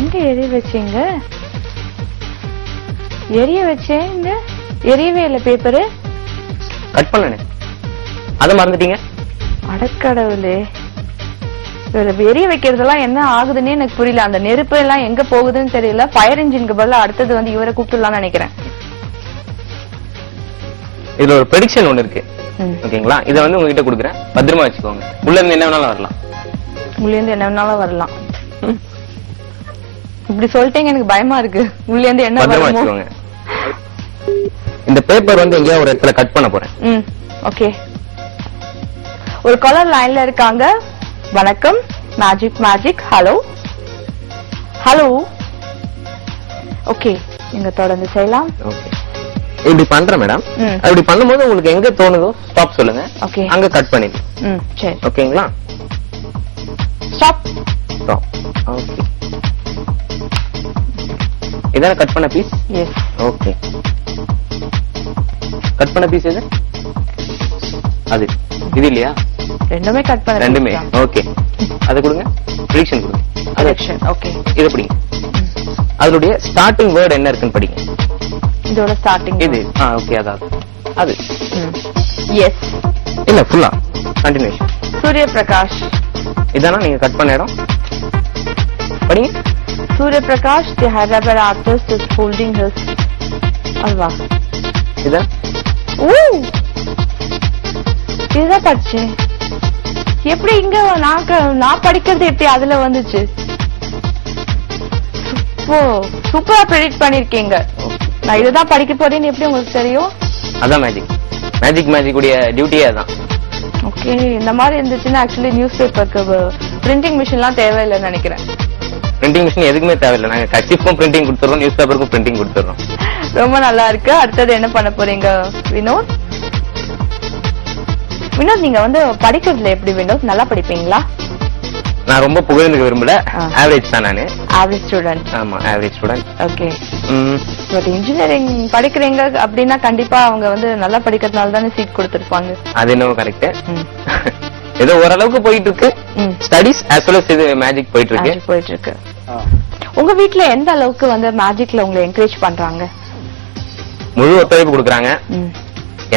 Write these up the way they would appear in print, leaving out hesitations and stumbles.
எங்க எரிய வச்சீங்க? எரிய வச்சேங்க, எரியவே இல்ல பேப்பரு. கட் பண்ணனே, அத மறந்துட்டீங்க. அடக்கடவுளே, எரிய வைக்கிறதெல்லாம் என்ன ஆகுதுன்னு எனக்கு புரியல. அந்த நெருப்பு எல்லாம் எங்க போகுதுன்னு தெரியல. ஃபயர் இன்ஜினுக்கு பதிலா அடுத்தது வந்து இவரை கூப்பிட்டுலாம் நினைக்கிறேன். இதுல ஒரு ப்ரெடிக்ஷன் ஒண்ணு இருக்கு, ஓகேங்களா? இத வந்து உங்ககிட்ட கொடுக்குறேன், பத்திரமா வச்சுக்கோங்க. உள்ள இருந்து என்ன வேணாலும் வரலாம். உள்ள இருந்து என்ன வேணாலும் வரலாம். இப்படி சொல்லிட்டீங்க, எனக்கு பயமா இருக்கு. உள்ள இருந்து என்ன பத்திரமா வச்சுக்கோங்க. இந்த பேப்பர் வந்து எங்கேயா ஒரு இடத்துல கட் பண்ண போறேன். ஓகே. ஒரு காலர் லைன்ல இருக்காங்க. வணக்கம். Magic magic. Hello hello. Okay, நீங்க தொடர்ந்து செய்யலாம். ஓகே, இப்படி பண்றேன் மேடம். அப்படி பண்ணும்போது உங்களுக்கு எங்க தோணுதோ ஸ்டாப் சொல்லுங்க. ஓகே, அங்க கட் பண்ணிடு. சரி, ஓகேங்களா? Stop stop. ஓகே, இதான கட் பண்ண பீஸ்? எஸ். ஓகே, கட் பண்ண பீஸ் எது? அது இது இல்லையா? ரெண்டுமே கட் பண்ண. ரெண்டுமே ஓகே. அது கொடுங்க, ப்ரெடிக்ஷன் கொடுங்க. ப்ரெடிக்ஷன். ஓகே, இது படிங்க. அதனுடைய ஸ்டார்டிங் வேர்ட் என்ன இருக்குன்னு படிங்க. இதோட ஸ்டார்டிங் இது ஓகே, அதாவது அது. எஸ் இல்ல, ஃபுல்லா கண்டினியூஷன். சூரிய பிரகாஷ். இதானா நீங்க கட் பண்ண இடம்? படிங்க. Surya Prakash, the Hyderabad artist, is holding his alva. இதா? இதுதான் படிச்சேன். எப்படி இங்க நான் படிக்கிறது எப்படி அதுல வந்துச்சு? சூப்பரா ப்ரெடிக்ட் பண்ணிருக்கீங்க. நான் இதுதான் படிக்க போறேன்னு எப்படி உங்களுக்கு தெரியும்? அதான் மேஜிக். மேஜிக் உடைய டியூட்டியே அதான். ஓகே, இந்த மாதிரி இருந்துச்சுன்னா ஆக்சுவலி நியூஸ் பேப்பருக்கு பிரிண்டிங் மிஷின்லாம் தேவையில்லைன்னு நினைக்கிறேன். பிரிண்டிங் மிஷின் எதுக்குமே தேவையில்லை. நாங்க கட்சிக்கும் பிரிண்டிங் கொடுத்துறோம், நியூஸ் பேப்பருக்கும் பிரிண்டிங் கொடுத்துறோம். ரொம்ப நல்லா இருக்கு. அடுத்தது என்ன பண்ண போறீங்க வினோத்? வினோத், நீங்க வந்து படிக்கிறதுல எப்படி வினோத்? நல்லா படிப்பீங்களா? நான் ரொம்ப புகழ்ந்துக்க விரும்பல, ஆவரேஜ் தான் நானு. Average student. ஆமா, average student. Okay. But engineering படிக்கிறீங்க அப்படின்னா கண்டிப்பா அவங்க வந்து நல்லா படிக்கிறதுனால தானே சீட் கொடுத்திருப்பாங்க. அது என்னவோ கரெக்ட். ஏதோ ஓரளவுக்கு போயிட்டு இருக்கு. ஸ்டடிஸ் as well as இது மேஜிக் போயிட்டு இருக்கு. உங்க வீட்ல எந்த அளவுக்கு வந்து மேஜிக்ல உங்களை என்கரேஜ் பண்றாங்க? முழு ஒத்துழைப்பு கொடுக்குறாங்க.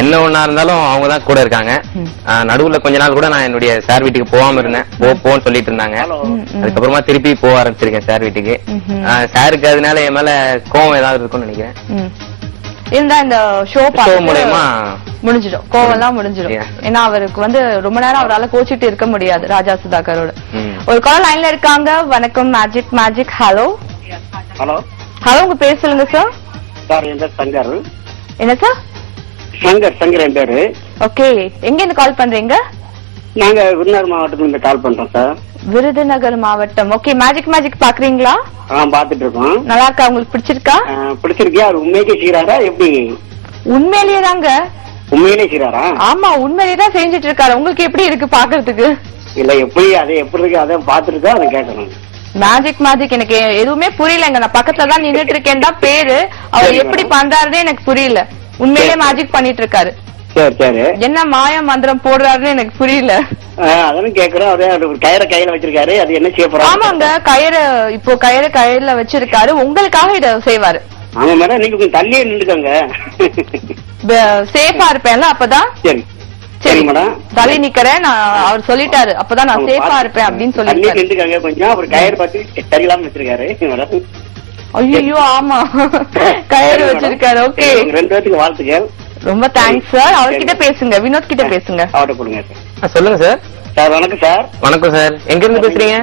என்ன ஒண்ணா இருந்தாலும் அவங்க தான் கூட இருக்காங்க. நடுவுல கொஞ்ச நாள் கூட நான் என்னுடைய சார் வீட்டுக்கு போகாம இருந்தேன். போன்னு சொல்லிட்டு இருந்தாங்க. அதுக்கப்புறமா திருப்பி போக ஆரம்பிச்சிருக்கேன் சார் வீட்டுக்கு. சாருக்கு அதனால என் மேல கோவம் ஏதாவது இருக்கும்னு நினைக்கிறேன். இருந்தா இந்த ஷோ மூலமா முடிஞ்சிடும், கோவம் எல்லாம் முடிஞ்சிடும். ஏன்னா அவருக்கு வந்து ரொம்ப நேரம் அவரால் கோச்சிட்டு இருக்க முடியாது ராஜா சுதாகரோட. ஒரு கால் லைன்ல இருக்காங்க. வணக்கம் magic magic. Hello hello hello, உங்க பேர் சொல்லுங்க சார். சார், என் பேர் சங்கர். என்ன சார்? சங்கர் என் பேரு. ஓகே, எங்க இருந்து கால் பண்றீங்க? நாங்க விருதுநகர் மாவட்டத்துல இருந்து கால் பண்றோம் சார். விருதுநகர் மாவட்டம். ஓகே, மேஜிக் பாக்குறீங்களா? பாத்துட்டு இருக்கோம். நல்லா இருக்கா? உங்களுக்கு பிடிச்சிருக்கா? பிடிச்சிருக்கியா? அவர் உண்மையிலே செய்யறாரா எப்படி? உண்மையிலேயே தாங்க. உண்மையிலே செய்யறாரா? ஆமா, உண்மையிலேயே தான் செஞ்சுட்டு இருக்காரு. உங்களுக்கு எப்படி இருக்கு பாக்குறதுக்கு? இல்ல, எப்படி இருக்கு அதை பாத்துட்டு அதை கேட்கணும். மேஜிக் எனக்கு எதுவுமே புரியலங்க. நான் பக்கத்துல தான் நின்னுட்டு இருக்கேன் தான் பேரு. அவர் எப்படி பண்றாருன்னு எனக்கு புரியல. உண்மையிலே மேஜிக் பண்ணிட்டு இருக்காரு. சரி, என்ன மாய மந்திரம் போடுறாருன்னு எனக்கு புரியல. அதான் கேக்குறோம். அவரு கயிறை கையில வச்சிருக்காரு, அது என்ன செய்ய போறாரு? ஆமாங்க, கயிறு கையில வச்சிருக்காரு. உங்களுக்காக இத செய்வாரு. ஆமா மேடம், நீங்க கொஞ்சம் தள்ளியே நின்றுக்கோங்க, சேஃபா இருப்பேன்ல அப்பதான். சரி மேடம், தள்ளி நிக்கிறேன். நான் அவர் சொல்லிட்டாரு, அப்பதான் நான் சேஃபா இருப்பேன் அப்படின்னு சொல்லி நின்றுக்காங்க கொஞ்சம். அவர் கயிறு பார்த்து தள்ளிலாம வச்சிருக்காரு மேடம். ஐயோ, ஆமா, கயிறு வச்சிருக்காரு. ஓகே, 2 பேருக்கு வாழ்த்துக்கள். ரொம்ப தேங்க்ஸ் சார். அவர்கிட்ட பேசுங்க, வினோத் கிட்ட பேசுங்க. அவர்கிட்ட கொடுங்க சார். சொல்லுங்க சார். சார் வணக்கம் சார். வணக்கம் சார். எங்க இருந்து பேசுறீங்க?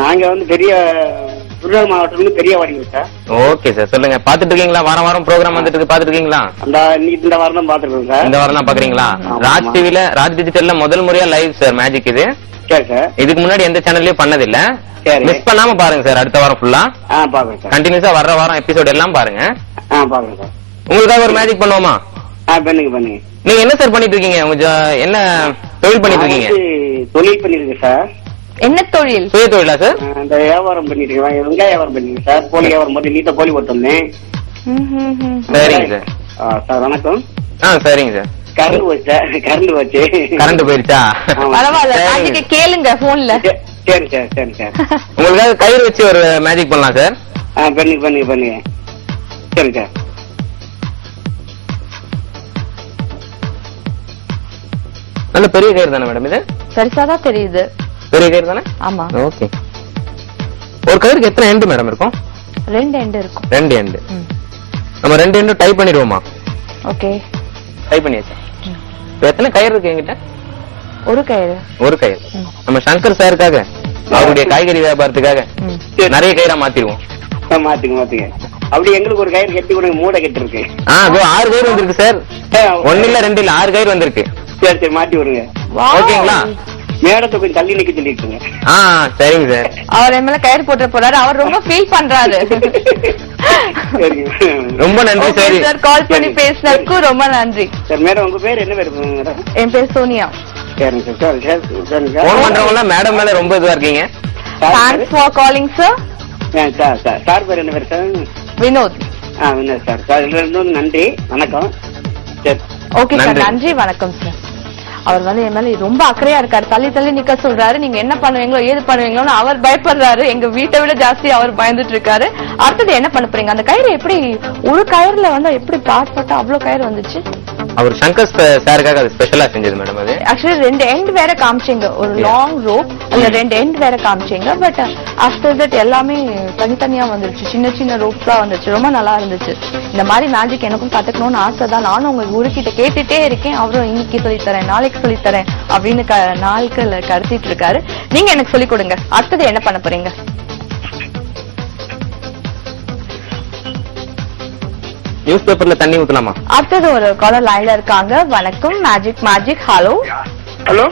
நாங்க வந்து விருதுநகர் மாவட்டத்துல பெரிய வாடிங்க சார். ஓகே சார், சொல்லுங்க. பாத்துட்டு இருக்கீங்களா? வாரம் ப்ரோக்ராம் வந்துட்டு இருக்கு, பாத்துட்டு இருக்கீங்களா? இந்த வாரம் தான் பாத்துருக்கோம் சார். இந்த வாரம் தான் பாக்குறீங்களா? ராஜ் டிவில, ராஜ் டிஜிட்டல்ல முதல் முறையா லைவ் சார் மேஜிக் இது. சரி சார். இதுக்கு முன்னாடி எந்த சேனல்லயும் பண்ணதில்ல. மிஸ் பண்ணாம பாருங்க சார். அடுத்த வாரம் ஃபுல்லா பாக்குறேன் சார். கண்டினியூஸா வர்ற வாரம் எபிசோட் எல்லாம் பாருங்க. பாக்குறேன் சார். உங்களுக்காக ஒரு மேஜிக் பண்ணுவோமா? பண்ணுங்க. நீங்க என்ன சார் பண்ணிட்டு இருக்கீங்க? என்ன தொழில் பண்ணிட்டு இருக்கீங்க? தொழில் பண்ணிருக்கேன் சார். என்ன தொழில்? சுய தொழிலா சார்? இந்த வியாபாரம் பண்ணிட்டு இருக்கேன். வெங்காய வியாபாரம் பண்ணிருக்கேன் சார். கோழி வியாபாரம் போட்டு நீட்டா கோழி போட்டு வந்தேன். சரிங்க சார். சார் வணக்கம். சரிங்க சார். கரண்ட் போச்சு. கரண்ட் போயிருச்சா? பரவாயில்ல, கேளுங்க போன்ல. சரி சார் சரி சார். உங்களுக்காக கயிறு வச்சு ஒரு மேஜிக் பண்ணலாம் சார். பண்ணுங்க. சரி சார். நல்ல பெரிய கயிறு தானே மேடம் இது? சரிசாதான் தெரியுது. பெரிய கயிறு தானே? ஆமா. ஓகே. ஒரு கயிறுக்கு எத்தனை எண்டு மேடம் இருக்கும்? 2 எண்டு இருக்கும். 2 எண்டு. நம்ம 2 எண்டு டைப் பண்ணிடுவோமா? ஓகே. டைப் பண்ணியாச்சு. எத்தனை கயிறு இருக்கு என்கிட்ட? ஒரு கயிறு. ஒரு கயிறு. நம்ம சங்கர் சாருக்காக அவருடைய காய்கறி வியாபாரத்துக்காக நிறைய கயிறா மாத்திடுவோம். மாத்துங்க. அப்படி எங்களுக்கு ஒரு கயிறு கட்டி கொடுங்க, மூடை கட்டு இருக்கு. 6 கயிறு வந்திருக்கு சார். 1 இல்ல 2 இல்ல 6 கயிறு வந்திருக்கு. சரி மாட்டி விடுங்க. ஓகேங்களா? மேடத்தை கொஞ்சம் தள்ளி நிக்க சொல்லிட்டுங்க. சரிங்க சார். அவர் என் மேல கயிறு போட்டு போறாரு. அவர் ரொம்ப ஃபீல் பண்றாரு. ரொம்ப நன்றி சார். சார் கால் பண்ணி பேசினதுக்கு ரொம்ப நன்றி சார். மேடம் உங்க பேர் என்ன பேர் மேடம்? என் பேர் சோனியா. சரிங்க சார். சரிங்க போன் பண்றவங்க மேடம் மேல ரொம்ப இதுவா இருக்கீங்க. Thanks for calling sir. Sir பேர் என்ன பேர் sir? Vinod. Vinod sir. Sir நன்றி, வணக்கம். சரி. ஓகே சார், நன்றி வணக்கம் சார். அவர் வந்து என் மேல ரொம்ப அக்கறையா இருக்காரு. தள்ளி நிக்க சொல்றாரு. நீங்க என்ன பண்ணுவீங்களோ ஏது பண்ணுவீங்களோன்னு அவர் பயப்படுறாரு. எங்க வீட்டை விட ஜாஸ்தி அவர் பயந்துட்டு இருக்காரு. அடுத்தது என்ன பண்ண போறீங்க? அந்த கயிறு எப்படி ஒரு கயிறுல வந்து எப்படி பாட்டு அவ்வளவு கயிறு வந்துச்சு? அவர் சங்கர் சாருக்காக அது ஸ்பெஷலா செஞ்சது மேடம். அது ஆக்சுவலி 2 எண்ட் வேற காமிச்சீங்க. ஒரு லாங் ரோப் அதுல 2 எண்ட் வேற காமிச்சீங்க. பட் ஆஃப்டர் தட் எல்லாமே தனித்தனியா வந்துருச்சு. சின்ன ரோப்ஸா வந்துச்சு. ரொம்ப நல்லா இருந்துச்சு. இந்த மாதிரி மேஜிக் எனக்கும் கத்துக்கணும்னு ஆசை தான். நானும் உங்க குருக்கிட்ட கேட்டுட்டே இருக்கேன். அவரும் இன்னைக்கு சொல்லித்தரேன், நாளைக்கு சொல்லித்தரேன் அப்படின்னு நாளைக்கு கடத்திட்டு இருக்காரு. நீங்க எனக்கு சொல்லிக் கொடுங்க. அடுத்தது என்ன பண்ண போறீங்க? நியூஸ் பேப்பர்ல தண்ணி ஊத்தலாமா? அடுத்தது ஒரு காலர் லைன்ல இருக்காங்க. வணக்கம். மேஜிக். ஹலோ.